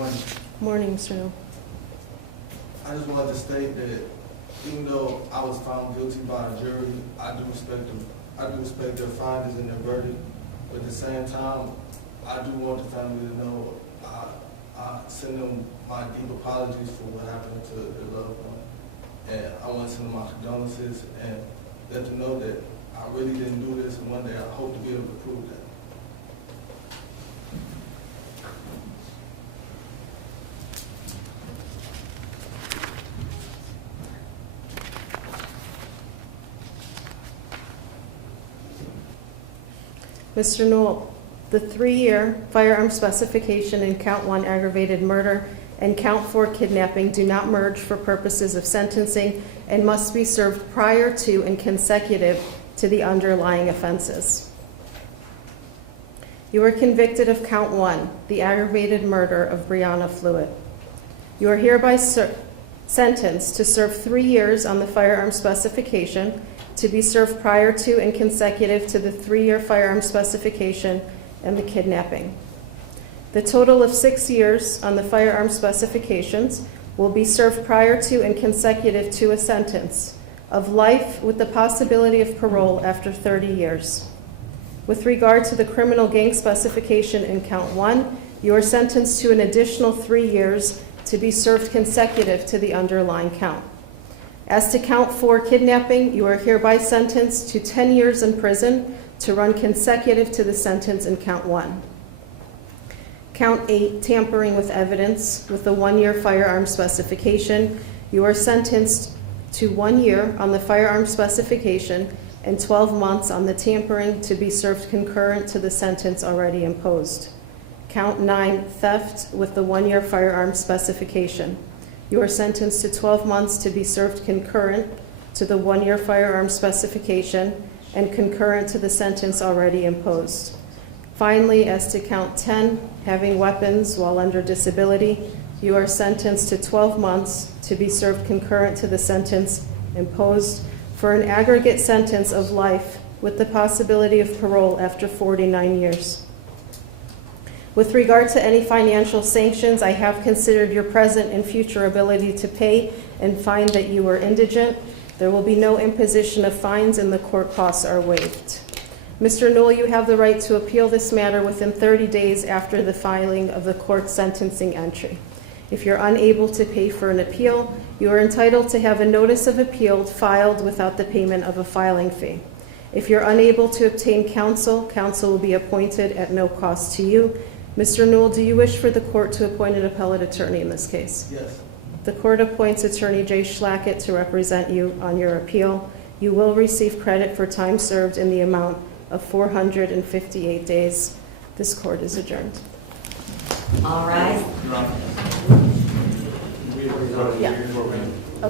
morning. Morning, Mr. Newell. I just wanted to state that even though I was found guilty by a jury, I do respect their findings and their verdict. But at the same time, I do want the family to know I send them my deep apologies for what happened to their loved one. And I want to send them my condolences and let them know that I really didn't do this, and one day I hope to be able to prove that. Mr. Newell, the 3-year firearm specification in Count 1 aggravated murder and Count 4 kidnapping do not merge for purposes of sentencing and must be served prior to and consecutive to the underlying offenses. You are convicted of Count 1, the aggravated murder of Breanna Fluitt. You are hereby sentenced to serve 3 years on the firearm specification to be served prior to and consecutive to the 3-year firearm specification and the kidnapping. The total of 6 years on the firearm specifications will be served prior to and consecutive to a sentence of life with the possibility of parole after 30 years. With regard to the criminal gang specification in Count 1, you are sentenced to an additional 3 years to be served consecutive to the underlying count. As to Count 4 kidnapping, you are hereby sentenced to 10 years in prison to run consecutive to the sentence in Count 1. Count 8, tampering with evidence with the 1-year firearm specification, you are sentenced to 1 year on the firearm specification and 12 months on the tampering to be served concurrent to the sentence already imposed. Count 9, theft with the 1-year firearm specification. You are sentenced to 12 months to be served concurrent to the 1-year firearm specification and concurrent to the sentence already imposed. Finally, as to Count 10, having weapons while under disability, you are sentenced to 12 months to be served concurrent to the sentence imposed for an aggregate sentence of life with the possibility of parole after 49 years. With regard to any financial sanctions, I have considered your present and future ability to pay and find that you are indigent. There will be no imposition of fines and the court costs are waived. Mr. Newell, you have the right to appeal this matter within 30 days after the filing of the court's sentencing entry. If you're unable to pay for an appeal, you are entitled to have a notice of appeal filed without the payment of a filing fee. If you're unable to obtain counsel, counsel will be appointed at no cost to you. Mr. Newell, do you wish for the court to appoint an appellate attorney in this case? Yes. The court appoints Attorney Jay Schlackett to represent you on your appeal. You will receive credit for time served in the amount of 458 days. This court is adjourned. All right. Yeah.